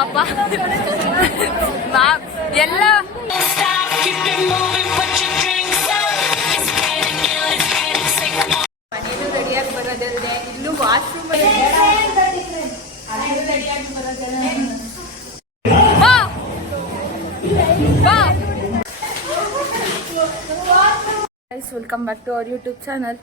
ಪಾಪ ಎಲ್ಲ ಮನೇಲೂ ರೆಡಿಯಾಗಿ ಬರೋದಲ್ಲದೆ ಇಲ್ಲೂ washroom welcome back to our YouTube channel.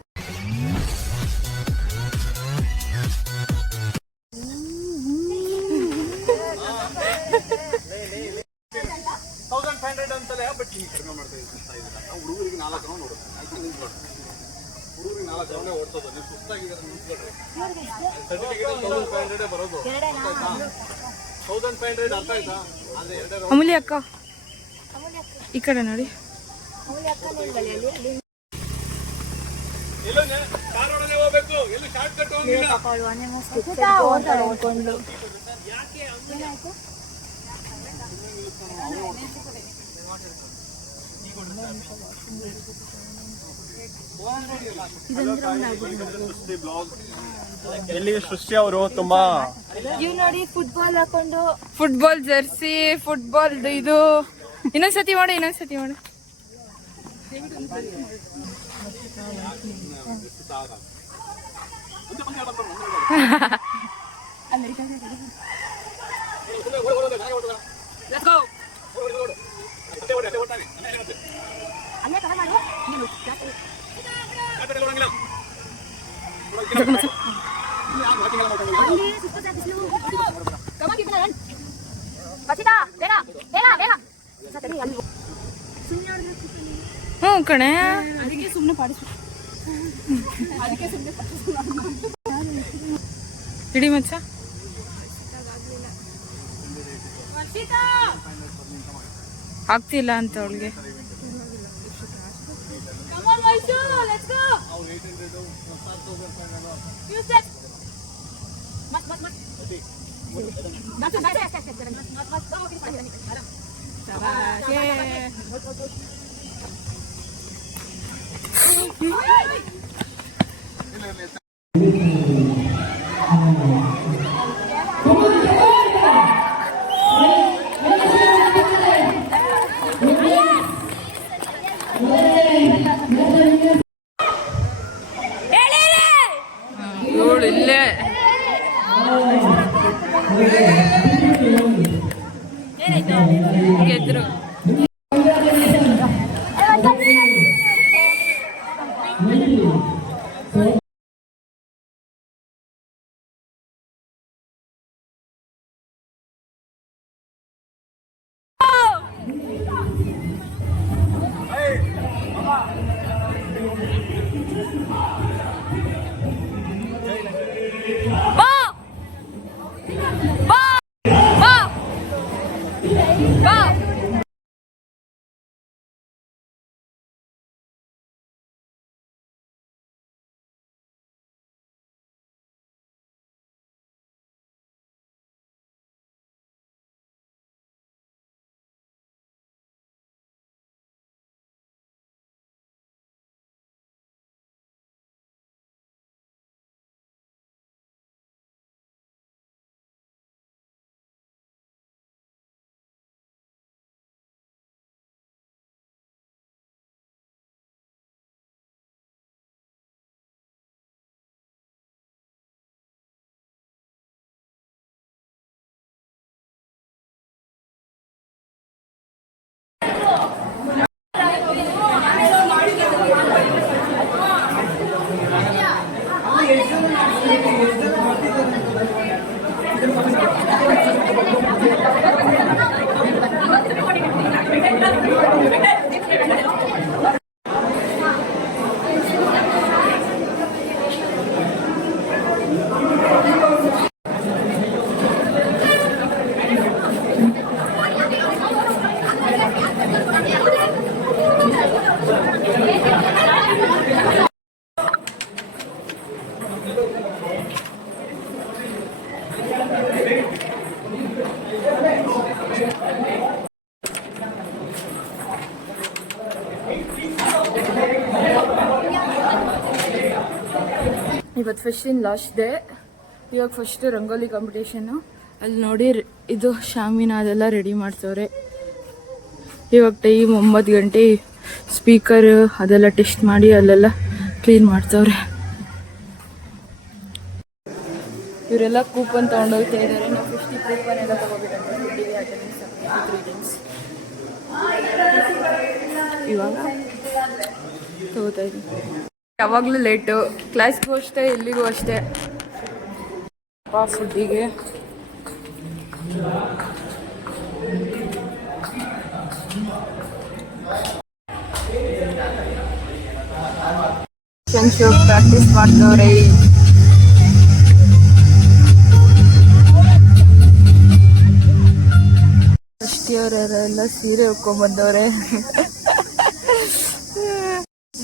Amulya ಅಕ್ಕ ಈ ಕಡೆ ನೋಡಿ. ಎಲ್ಲಿ ಸೃಷ್ಟಿ ಅವರು ತುಂಬಾ ನೋಡಿ ಫುಟ್ಬಾಲ್ ಹಾಕೊಂಡು ಫುಟ್ಬಾಲ್ ಜರ್ಸಿ ಫುಟ್ಬಾಲ್ ಇದು ಇನ್ನೊಂದ್ಸತಿ ಮಾಡು ಹ್ಞೂ ಕಣೆ ಅದಕ್ಕೆ ಸುಮ್ಮನೆ ಪಾಡಿಸು ಇಡೀ ಮಚ್ಚ ಆಗ್ತಿಲ್ಲ ಅಂತ ಅವಳಿಗೆ. ಇಲ್ಲೇ ಗೆದ್ರು ಇವತ್ತು ಫಸ್ಟ್ ಇನ್ ಲಾಸ್ಟ್ ಡೇ. ಇವಾಗ ಫಸ್ಟ್ ರಂಗೋಲಿ ಕಾಂಪಿಟೇಷನ್ನು. ಅಲ್ಲಿ ನೋಡಿ ಇದು ಶಾಮಿನ ಅದೆಲ್ಲ ರೆಡಿ ಮಾಡ್ತವ್ರೆ. ಇವಾಗ ಟೈಮ್ 9 ಗಂಟೆ. ಸ್ಪೀಕರ್ ಅದೆಲ್ಲ ಟೆಸ್ಟ್ ಮಾಡಿ ಅಲ್ಲೆಲ್ಲ ಕ್ಲೀನ್ ಮಾಡ್ತವ್ರೆ. ಇವರೆಲ್ಲ ಕೂಪನ್ ತೊಗೊಂಡೋಗ್ತಾ ಇದ್ದಾರೆ. ನಾವು 50 ಕೂಪನ್ ಎಲ್ಲ ತೊಗೋಬೇಕಂತ ಇವಾಗ ತಗೋತಾ ಇದ್ದೀನಿ. ಯಾವಾಗಲೂ ಲೇಟು, ಕ್ಲಾಸ್ಗೂ ಅಷ್ಟೇ, ಎಲ್ಲಿಗೂ ಅಷ್ಟೇ. ಫುಡ್ಡಿಗೆ ಪ್ರಾಕ್ಟೀಸ್ ಮಾಡ್ತವ್ರೆ. ಅವರೆಲ್ಲ ಸೀರೆ ಉಟ್ಕೊಂಡ್ಬಂದವ್ರೆ.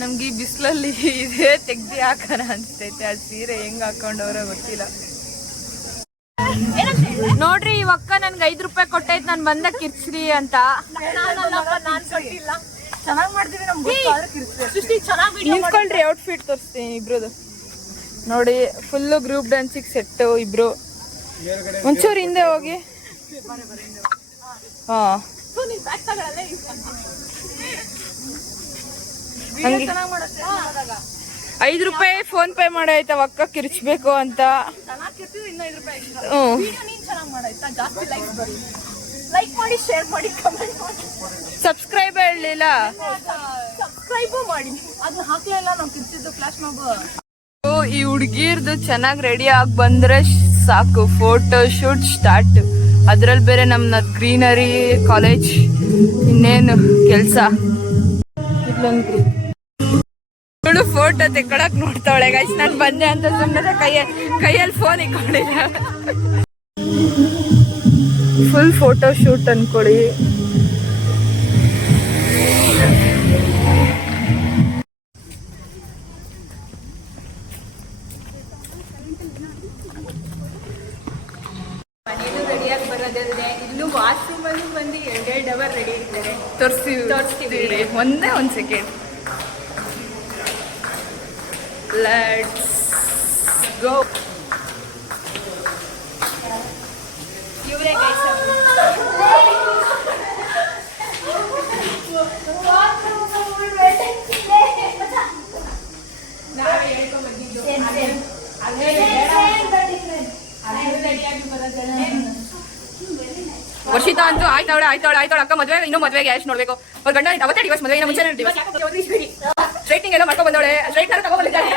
ನಮ್ಗೆ ಈ ಬಿಸಿಲಲ್ಲಿ ಇದೇ ತೆಗ್ದಿ ಹಾಕೋಣ ಅನ್ಸ್ತೈತೆ. ಆ ಸೀರೆ ಹೆಂಗ್ ಹಾಕೊಂಡವ್ರೆ ಗೊತ್ತಿಲ್ಲ. ನೋಡ್ರಿ ಈ ಅಕ್ಕ ನನ್ಗೆ 5 ರೂಪಾಯಿ ಕೊಟ್ಟೈತ್ ನಾನು ಬಂದ ಕಿರ್ಚ್ರಿ ಅಂತ. ನಿಂತ್ಕೊಳ್ರಿ, ಔಟ್ಫಿಟ್ ತೋರಿಸ್ತೀನಿ ಇಬ್ರದು. ನೋಡಿ ಫುಲ್ಲು ಗ್ರೂಪ್ ಡ್ಯಾನ್ಸಿಗೆ ಸೆಟ್ ಇಬ್ರು. ಒಂಚೂರು ಹಿಂದೆ ಹೋಗಿ. ಹಾ 5 ರೂಪಾಯಿ ಫೋನ್ ಪೇ ಮಾಡಾಯ್ತವ ಅಕ್ಕ ಕಿರ್ಚ್ಬೇಕು ಅಂತ. ಸಬ್ಸ್ಕ್ರೈಬ್ ಹೇಳಲಿಲ್ಲ. ಈ ಹುಡುಗಿರ್ದು ಚೆನ್ನಾಗಿ ರೆಡಿ ಆಗಿ ಬಂದ್ರೆ ಸಾಕು, ಫೋಟೋ ಶೂಟ್ ಸ್ಟಾರ್ಟ್. ಅದ್ರಲ್ಲಿ ಬೇರೆ ನಮ್ನ ಗ್ರೀನರಿ ಕಾಲೇಜ್, ಇನ್ನೇನು ಕೆಲ್ಸ. ಇವಳು ಫೋಟೋ ತೆಕ್ಕೊಳಕ್ ನೋಡ್ತಾವಳೆ ಗೈಸ್. ನಾನು ಬಂದೆ ಅಂತ ಸುಮ್ಮನೆ ಕೈಯಲ್ಲಿ ಫೋನ್ ಇಟ್ಕೊಂಡಿಲ್ಲ. ಫುಲ್ ಫೋಟೋ ಶೂಟ್ ಅನ್ಕೊಳ್ಳಿ. ಇನ್ನು ವಾಶ್ರೂಮ್ ಅಲ್ಲಿ ಬಂದು 2 ಅವರ್ ರೆಡಿ ಇರ್ತಾರೆ. ತೋರಿಸ್ತೀವಿ ಒಂದೇ ಒಂದು ಸೆಕೆಂಡ್. Let's go. ಇವರೇ ಗೈಸ್. ವರ್ಷಿತಾ ಅಂತೂ ಆಯ್ತಾವಳೆ ಅಕ್ಕ ಮದ್ವೆ, ಇನ್ನೂ ಮದ್ವೆಗೆ ಎಷ್ಟು ನೋಡ್ಬೇಕು. ಅವ್ರ ಗಂಡ ಅವತ್ತೇ ಡಿವೋರ್ಸ್, ಮದ್ವೆ ಇನ್ನು ಮುಂಚೆ ಡಿವೋರ್ಸ್. ಸ್ಟ್ರೈಟಿಂಗ್ ಎಲ್ಲ ಮಾಡ್ಕೊಂಡ್ ಬಂದವಳೆ. ಸ್ಟ್ರೈಟ್ನರ್ ತಗೊಂಡ್ಬಂದಿದ್ದಾಳೆ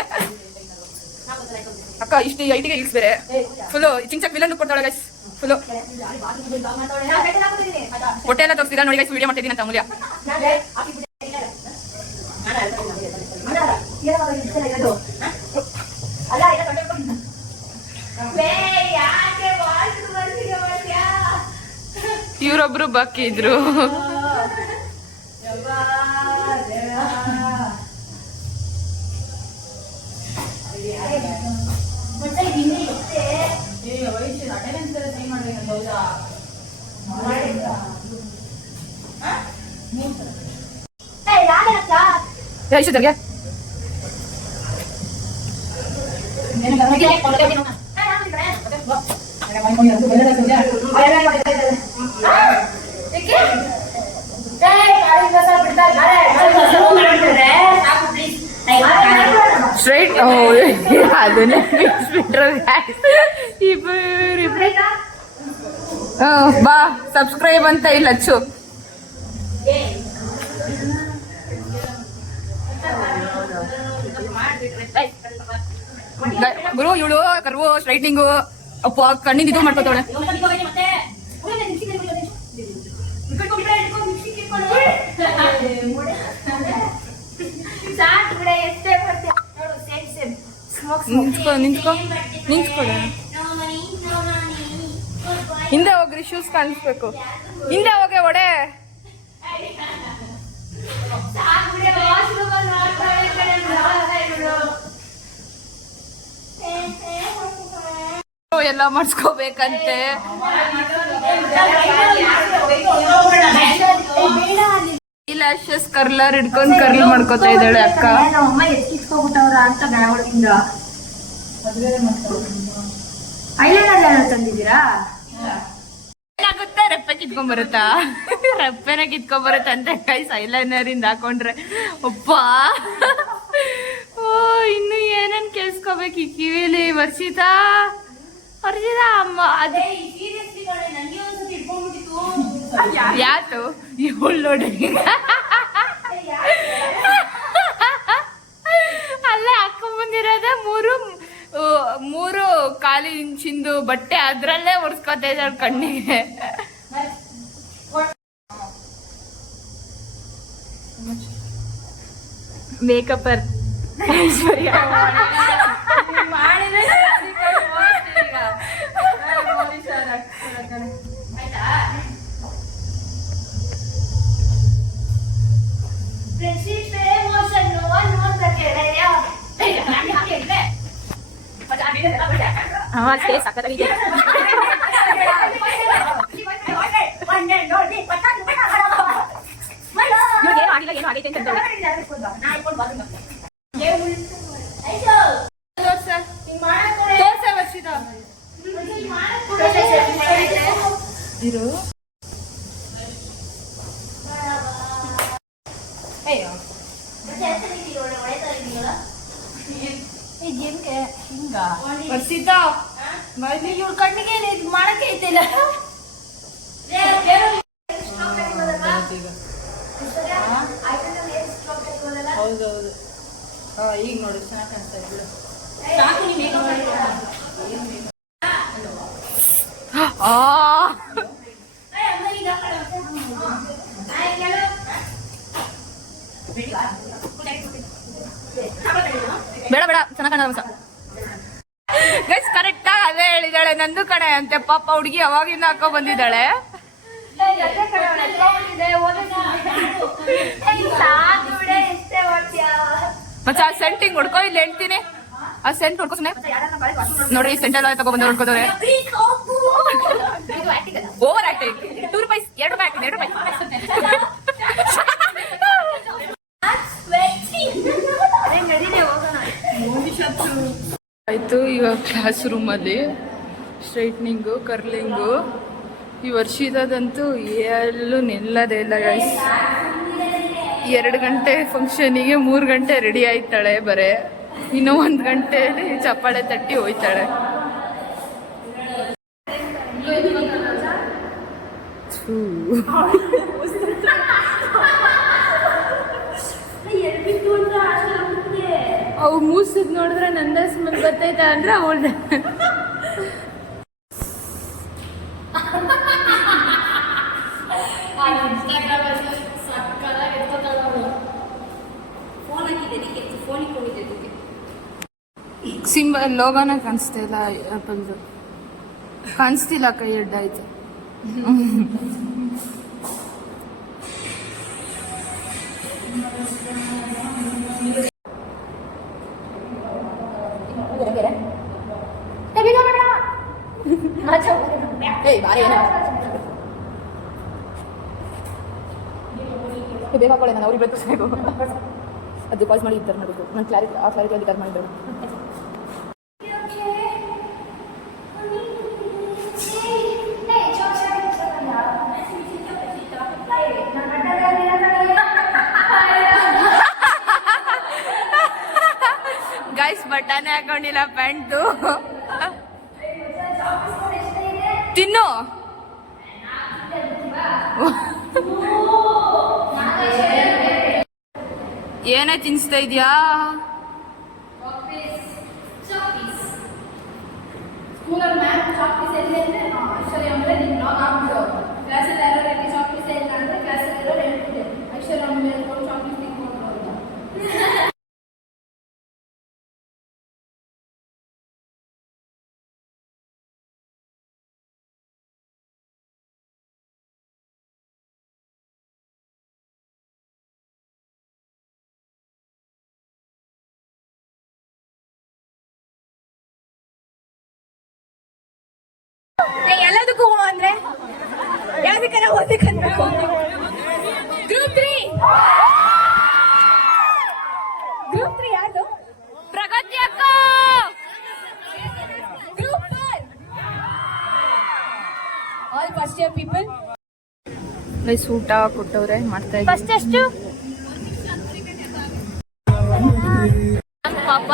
ಅಕ್ಕ. ಇಷ್ಟು ಐಟಿಗೆ ಇಲ್ಸ್ ಬೇರೆ ಫುಲ್ಲು ಚಿಂಚಕ್ ವಿಲನ್ ಕೊಡ್ತಾಳೆ ಗೈಸ್. ಫುಲ್ಲು ಹೊಟ್ಟೆ ಎಲ್ಲ ತೋರಿಸ್ತಿಲ್ಲ ನೋಡಿ ಗೈಸ್. ವಿಡಿಯೋ ಮಾಡ್ತಿದ್ದೀನಿ ಅಂತ ಅಮೂಲ್ಯ. ಇವರೊಬ್ರು ಬಾಕಿ ಇದ್ರು. ಐಶ್ವರ್ಯ ಸ್ಟ್ರೈಟ್ ಅದನ್ನೇ ಬಿಟ್ರೆ ಇಬ್ರು ಬಾ ಸಬ್ಸ್ಕ್ರೈಬ್ ಅಂತ ಇಲ್ಲ ಹಚ್ಚು. ಗುರು ಇವಳು ಕರ್ವು ಸ್ಟ್ರೈಟ್ನಿಂಗು ಅಪ್ಪ ಕಣ್ಣಿಂದ ಇದು ಮಾಡ್ಕೋತಾಳೆ. ನಿಂತ್ಕೊಳ ಹಿಂದೆ ಹೋಗ್ರಿ, ಶೂಸ್ ಕಾಣಿಸ್ಬೇಕು. ಹಿಂದೆ ಹೋಗಿ ಒಡೆ. ಎಲ್ಲ ಮಾಡಿಸ್ಕೋಬೇಕಂತೆ. ಲ್ಯಾಶಸ್ ಕರ್ಲರ್ ಹಿಡ್ಕೊಂಡು ಕರ್ಲ್ ಮಾಡ್ಕೋತಾ ಇದ್ದಾಳೆ ಅಕ್ಕ. ಐಲೈನರ್ ತಂದಿದ್ದೀರಾ? ರಪ್ಪೆ ಕಿತ್ಕೊಂಡ್ ಬರುತ್ತಾ ರಪ್ಪೆನ ಕಿತ್ಕೊಂಡ್ ಬರುತ್ತಂತೆ ಗೈಸ್ ಐಲೈನರ್ ಇಂದ ಹಾಕೊಂಡ್ರೆ ಒಪ್ಪ ಓ ಇನ್ನು ಏನೇನ್ ಕೇಳಿಸ್ಕೋಬೇಕು ಈ ಕಿವಿಲಿ ವರ್ಷಿತಾ ಅಮ್ಮ ಅದು ಯಾತು ಇವಳು ನೋಡಿ ಅಲ್ಲೇ ಹಾಕೊಂಡ್ ಬಂದಿರೋದ ಮೂರು ಕಾಲು ಇಂಚಿಂದು ಬಟ್ಟೆ ಅದ್ರಲ್ಲೇ ಒರ್ಸ್ಕೊತಾ ಇದ್ದಾಳೆ ಕಣ್ಣಿಗೆ. ಮೇಕಪ್ ಐಶ್ವರ್ಯ ಸಕ್ಕತ್ತಾಗಿದೆ. ಏನು ಆಗೈತೆ ಅಂತ ಇರು ವರ್ಷಿತಾ ಇವ್ರ ಕಣ್ಣಿಗೆ ಇದು ಮಾಡಕ್ಕೆ ಐತಿಲ್ಲ. ಹೌದೌದು ಈಗ ನೋಡು ಚೆನ್ನಾಗಿ ಕಾಣಿಸ್ತಾ ಇದೆ. ಬೇಡ ಬೇಡ ಚೆನ್ನಾಗಿ ಕಾಣ ಗೈಸ್ ಕರೆಕ್ಟ್ ಆಗಿ ಅದೇ ಹೇಳಿದಾಳೆ ನಂದು ಕಡೆ ಅಂತೆ ಪಾಪ ಹುಡುಗಿ ಅವಾಗಿಂದ ಹಾಕೋ ಬಂದಿದ್ದಾಳೆ. ಮತ್ತೆ ಆ ಸೆಂಟ್ ಹಿಂಗ್ ಹೊಡ್ಕೊ ಇಲ್ಲಿ ಹೇಳ್ತೀನಿ ಆ ಸೆಂಟ್ ಹೊಡ್ಕೊ ಸುಮ್ಮನೆ ನೋಡ್ರಿ ಈ ಸೆಂಟ್ ಎಲ್ಲ ತಗೊಬಂದು ಹೊಡ್ಕೋತಾರೆ. Over acting. ₹2 2 ರೂಪಾಯಿ ಆಯ್ತು. ಇವಾಗ ಕ್ಲಾಸ್ ರೂಮಲ್ಲಿ ಸ್ಟ್ರೈಟ್ನಿಂಗು ಕರ್ಲಿಂಗು ಈ ವರ್ಷದಂತೂ ಎಲ್ಲೂ ನಿಲ್ಲದೇ ಇಲ್ಲ ಗೈಸ್. 2 ಗಂಟೆ ಫಂಕ್ಷನಿಗೆ 3 ಗಂಟೆ ರೆಡಿ ಆಯ್ತಾಳೆ ಬರೇ. ಇನ್ನೂ 1 ಗಂಟೆಯಲ್ಲಿ ಚಪ್ಪಾಳೆ ತಟ್ಟಿ ಹೋಯ್ತಾಳೆ. ಅವು ಮೂಸಿದ್ ನೋಡಿದ್ರೆ ನಂದ ಸ್ಮೆಲ್ ಗೊತ್ತೈತ ಅಂದ್ರೆ ಅವಳ ಸಿಂಬಲ್ ಲೋಗೋನ ಕಾಣಿಸ್ತಾ ಇಲ್ಲ. ಆಪಲ್ದು ಕಾಣಿಸ್ತಿಲ್ಲ, ಕೈ ಎಡ್ಡಾಯ್ತು. ಬೇಗ ಹಾಕೊಳ್ಳೆ, ನಾನು ಅವ್ರಿಗೆ ಬೇಕು ಅದು ಕಾಲ್ ಮಾಡಿ ಇದ್ದಾರೆ ಮಾಡಬೇಕು. ನಾನು ಕ್ಲಾರಿಟಿಯಾಗಿ ಕರ್ ಮಾಡಿದ್ದೇವೆ. ಗೈಸ್ ಬಟನ್ ಹಾಕೊಂಡಿಲ್ಲ ಪ್ಯಾಂಟು. ತಿನ್ನು ಏನೇ ತಿನ್ಸ್ತಾ ಇದೆಯಾ? ಎಲ್ಲದಕ್ಕೂ ಅಂದ್ರೆ ಯಾವ್ದಕ್ಕನ ಓದಕ್ಕಂದ್ರೆ ಗ್ರೂಪ್ 3 ಯಾರ್ದು? ಪ್ರಗತಿ ಅಕ್ಕ. Group 4 all first year people. Guys ಊಟ ಕೊಟ್ಟವ್ರೆ ಮಾಡ್ತಾ ಇದ್ದೀವಿ. ಪಾಪ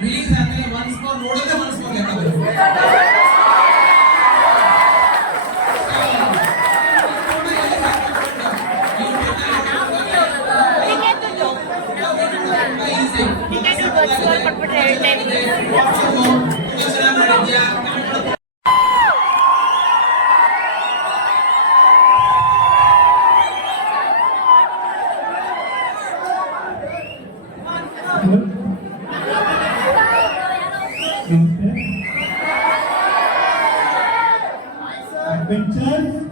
ರಿಲೀಸ್ ಆದ್ಮೇಲೆ ಒನ್ಸ್ ಮೋರ್ ನೋಡೋದೇ ಒನ್ಸ್ ಮೋರ್ Adventures.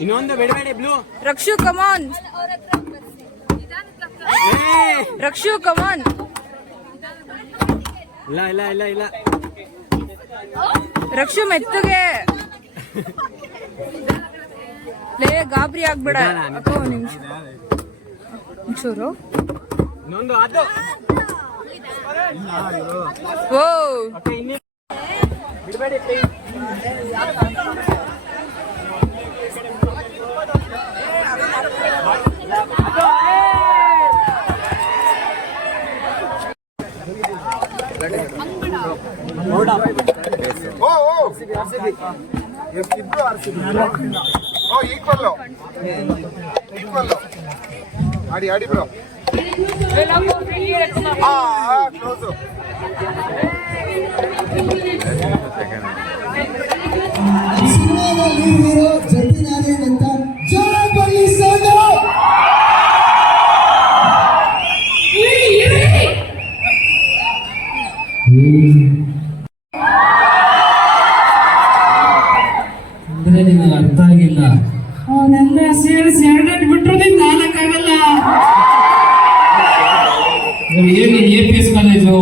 ಇನ್ನೊಂದು ಬೇಡಬೇಡಿ ಬ್ಲೂ ರಕ್ಷು ಕಮಾನ್ ರಕ್ಷು ಕಮಾನ್ ಇಲ್ಲ ಇಲ್ಲ ಇಲ್ಲ ಇಲ್ಲ ರಕ್ಷು ಮೆತ್ತಗೆ ಲೇ ಗಾಬರಿ ಆಗ್ಬೇಡ ಅಕ್ಕ ನಿಮಿಷರು ಇನ್ನೊಂದು ಅದು ಓ ಬಿಡಬೇಡಿ ಓ ಇಬ್ರು ಆರ್ಸಿಬಿ ಓ ಈಕ್ವಲ್ ಆಡಿ ಬ್ರೋ ಕ್ಲೋಸ್ ಸಿನಿಮಾದಲ್ಲಿ ಹೀರೋ ಜತಿನ್ ಆರ್ಯನ್ ಅಂತ ಜೋರಾಗಿ ಸೌಂಡ್ ಅಂದ್ರೆ ನಿನಗೆ ಅರ್ಥ ಆಗಿಲ್ಲ. ಅವನೆಲ್ಲ ಸೇರಿಸಿ ಎರಡೆರಡು ಬಿಟ್ರು ನಿಂಗೆ ನಾಲ್ಕಾಗಲ್ಲ. ಏನ್ APS ಕಾಲೇಜು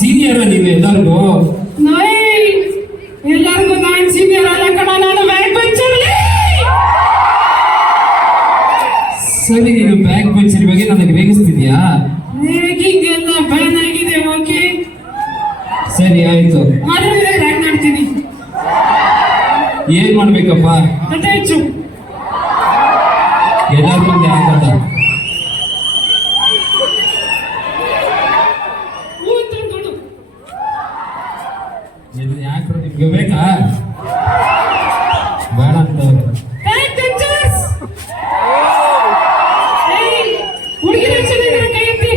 ಸೀನಿಯರ್ ನೀವು ಎಲ್ಲರಿಗೂ? ಎಲ್ಲರಿಗೂ ನಾನು ಸೀನಿಯರ್ ಅಲ್ಲ ಕಣ, ನಾನು ಬ್ಯಾಕ್ ಬೆಂಚಲ್ಲಿ. ಸರಿ, ನೀನು ಬ್ಯಾಕ್ ಬೆಂಚರ್ ಬಗ್ಗೆ ನನಗೆ ರೇಗಿಸ್ತಿದ್ಯಾ? ರೇಗಿಂಗ್ ಎಲ್ಲ ಬ್ಯಾನ್ ಆಗಿದೆ. ಓಕೆ ಸರಿ ಆಯ್ತು, ಆದ್ರೆ ರ್ಯಾಂಕ್ ಮಾಡ್ತೀನಿ. ಏನ್ ಮಾಡ್ಬೇಕಪ್ಪ? ಅದೇ ಹೆಚ್ಚು ಎಲ್ಲಾರು ಮುಂದೆ ಆಗಲ್ಲ. ಯಾಕೆ ನಿಮ್ಗೆ ಬೇಕಾ? ಬೇಡ ಅಂತ ಹುಡುಗಿರ ಕೈ ಎತ್ತಿ.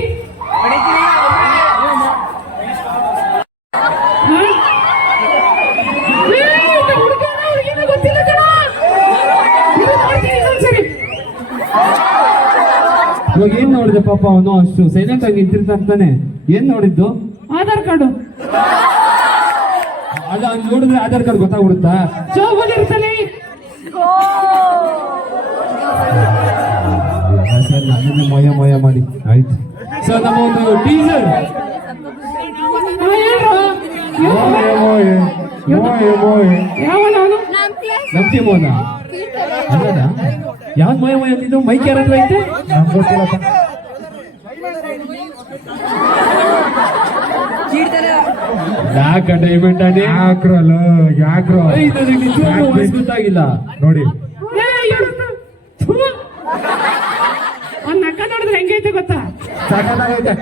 ಇವಾಗ ಏನ್ ನೋಡಿದೆ ಪಾಪ ಅವನು ಅಷ್ಟು ಸೈಲೆಂಟ್ ಆಗಿ ನಿಂತಿರ್ತಾನೆ. ಏನ್ ನೋಡಿದ್ದು? ಆಧಾರ್ ಕಾರ್ಡು. ಅಲ್ಲ, ಅವ್ನು ನೋಡಿದ್ರೆ ಆಧಾರ್ ಕಾರ್ಡ್ ಗೊತ್ತಾಗ್ಬಿಡುತ್ತಾ? ಜೋಬಲ್ಲಿರ್ತಾನೆ. ಸರ್, ನನ್ನನ್ನೇ ಮೊಯ ಮಾಡಿ ಆಯ್ತು. ಸರ್, ನಮ್ಮ ಒಂದು ಟೀಸರ್ ನಮ್ತಿ ಮೋನ ಅಲ್ಲದ ಯಾವ್ದು ಮೊಯ ಅಂತಿದ್ದು? ಮೈಕ್ ಯಾರ ಹತ್ರ ಐತೆ? ಗೊತ್ತಿಲ್ಲ. ಯಾಕ ಡೈಮಂಡ್ ಅಡಿ ಯಾಕ್ರೋ ಗೊತ್ತಾಗಿಲ್ಲ ನೋಡಿ. ಅವ್ನ ನಕ್ಕ ನೋಡಿದ್ರೆ ಹೆಂಗೈತೆ ಗೊತ್ತಾ? ಸಾಕಾಗೈತೆ.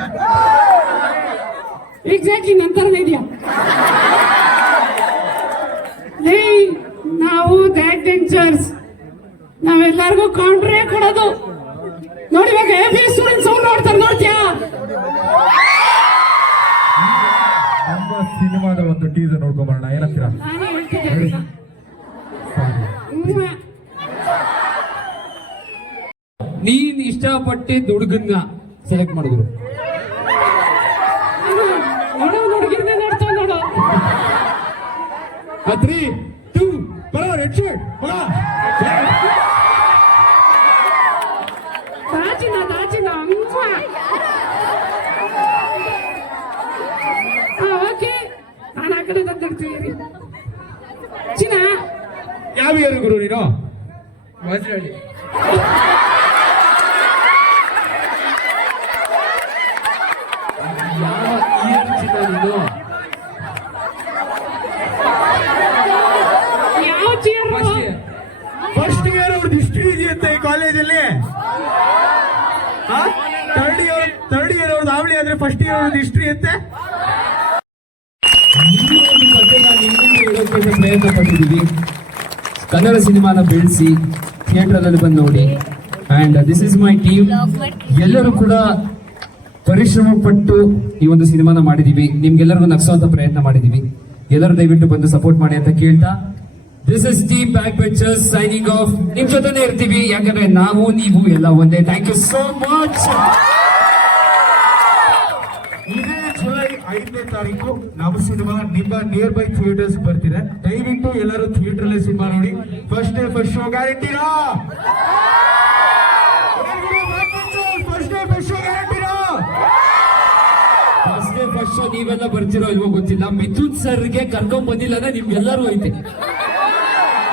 ಎಕ್ಸಾಕ್ಟ್ಲಿ ನಂತರನೇ ಇದೆಯಾ? ನಾವು ಬ್ಯಾಕ್ ಬೆಂಚರ್ಸ್, ನಾವೆಲ್ಲರಿಗೂ ಕೌಂಟ್ರೇ ಕೊಡೋದು. ನೋಡಿ, ಇವಾಗ APS ಸ್ಟೂಡೆಂಟ್ ಸೌಂಡ್ ನೋಡ್ತಾರೆ, ನೋಡ್ತೀಯಾ? ನಮ್ಮ ಸಿನಿಮಾದ ಒಂದು ಟೀಸರ್ ನೋಡ್ಕೊಂಬರೋಣ, ಏನಂತೀರಾ? ನಾನೇ ಹೇಳ್ತಿದ್ದೆ. ನೀನ್ ಇಷ್ಟಪಟ್ಟಿದ್ದ ಹುಡುಗನ್ನ ಸೆಲೆಕ್ಟ್ ಮಾಡಿದ್ರು. ಹುಡುಗಿರ್ನ ನೋಡ್ತಾ ನೋಡು. 3, 2 ಬರೋ ರೆಡ್ ಶರ್ಟ್ ದಾಚಿನ ಓಕೆ, ನಾನು ಆ ಕಡೆ ತಂದಿರ್ತೀವಿ. ಚಿನ್ನ ಯಾವ ಯಾರು ಗುರು ನೀನು? ವಜ್ರಹಳ್ಳಿ. ಫಸ್ಟ್ ಇಯರ್ ಅವ್ರದ್ದು ಹಿಸ್ಟ್ರಿ ಇದೆಯಂತೆ ಈ ಕಾಲೇಜಲ್ಲಿ. ಥರ್ಡ್ ಇಯರ್ ಅವ್ರದ್ದು ಆವಳಿ ಆದ್ರೆ ಫಸ್ಟ್ ಇಯರ್ ಅವ್ರದ್ದು ಹಿಸ್ಟ್ರಿ ಅಂತೆ. ಪ್ರಯತ್ನ ಪಟ್ಟಿದ್ದೀವಿ. ಕನ್ನಡ ಸಿನಿಮಾನ ಬೆಳೆಸಿ ಥಿಯೇಟರ್ ಅಲ್ಲಿ ಬಂದು ನೋಡಿ. And this is my team. ಎಲ್ಲರೂ ಕೂಡ ಪರಿಶ್ರಮ ಪಟ್ಟು ಈ ಒಂದು ಸಿನಿಮಾನ ಮಾಡಿದೀವಿ. ನಿಮ್ಗೆಲ್ಲರಿಗೂ ನಗಿಸುವಂತ ಪ್ರಯತ್ನ ಮಾಡಿದೀವಿ. ಎಲ್ಲರೂ ದಯವಿಟ್ಟು ಬಂದು ಸಪೋರ್ಟ್ ಮಾಡಿ ಅಂತ ಕೇಳ್ತಾ, this is team back benchers signing off. ನಿಮ್ ಜೊತೆನೇ ಇರ್ತೀವಿ, ಯಾಕಂದ್ರೆ ನಾವು ನೀವು ಎಲ್ಲ ಒಂದೇ. Thank you so much. ಇದೇ ಜುಲೈ 5ನೇ ತಾರೀಕು ನಮ್ಮ ಸಿನಿಮಾ ನಿಮ್ಮ ನಿಯರ್ ಬೈ ಥಿಯೇಟರ್ಸ್ ಬರ್ತಿದೆ. ದಯವಿಟ್ಟು ಎಲ್ಲರೂ ಥಿಯೇಟರ್ ಅಲ್ಲಿ ಸಿನಿಮಾ ನೋಡಿ. ಫಸ್ಟ್ ಡೇ ಫಸ್ಟ್ ಶೋ ಗ್ಯಾರಂಟಿನಾ? ಫಸ್ಟ್ ಡೇ ಫಸ್ಟ್ ಶೋ ಗ್ಯಾರಂಟಿನಾ? ಫಸ್ಟ್ ಡೇ ಫಸ್ಟ್ ಶೋ ನೀವೆಲ್ಲ ಬರ್ತಿರೋ ಇಲ್ವೋ ಗೊತ್ತಿಲ್ಲ. ಮಿಥುನ್ ಸರ್ಗೆ ಕರ್ಕೊಂಡ್ ಬಂದಿಲ್ಲ ಅಂದ್ರೆ ನಿಮ್ಗೆಲ್ಲರೂ ಐತೆ.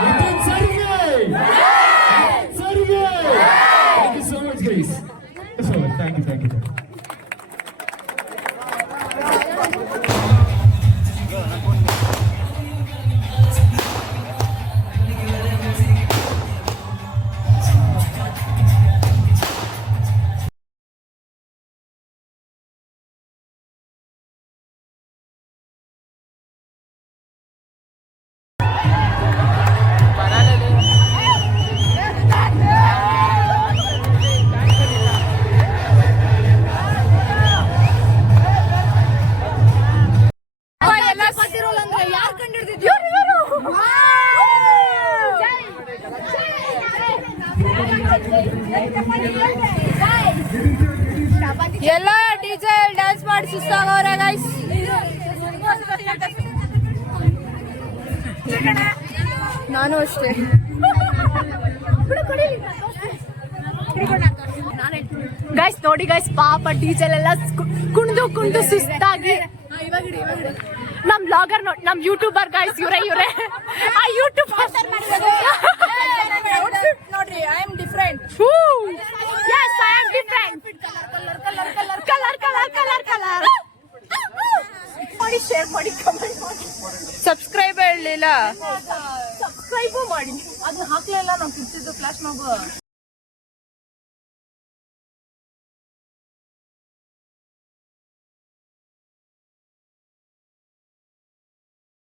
ಮಿಥುನ್ ಸರ್ಗೆ thank you so much guys. Thank you. ಮಾಡಿ ಸುಸ್ತಾಗವ್ರೆ ಗೈಸ್. ನಾನು ಅಷ್ಟೇ. ಗೈಸ್ ನೋಡಿ ಗೈಸ್, ಪಾಪ ಟೀಚರ್ ಎಲ್ಲ ಕುಣಿದು ಸುಸ್ತಾಗಿ. ನಮ್ ಬ್ಲಾಗರ್ ನಮ್ ಯೂಟ್ಯೂಬರ್ ಗೈಸ್, ಇವರೇ ಆ ಯೂಟ್ಯೂಬರ್ ನೋಡ್ರಿ. I am different. Yes, I am different. Colour ಮಾಡಿ, ಶೇರ್ ಮಾಡಿ, ಕಮೆಂಟ್ ಮಾಡಿ. ಸಬ್ಸ್ಕ್ರೈಬ್ ಹೇಳಲಿಲ್ಲ. ಸಬ್ಸ್ಕ್ರೈಬ್ ಮಾಡಿ. ಅದು ಹಾಕ್ಲಿಲ್ಲ ನಾವು ಕಿತ್ತಿದ್ದು ಫ್ಲಾಶ್ ಮಾಬ್.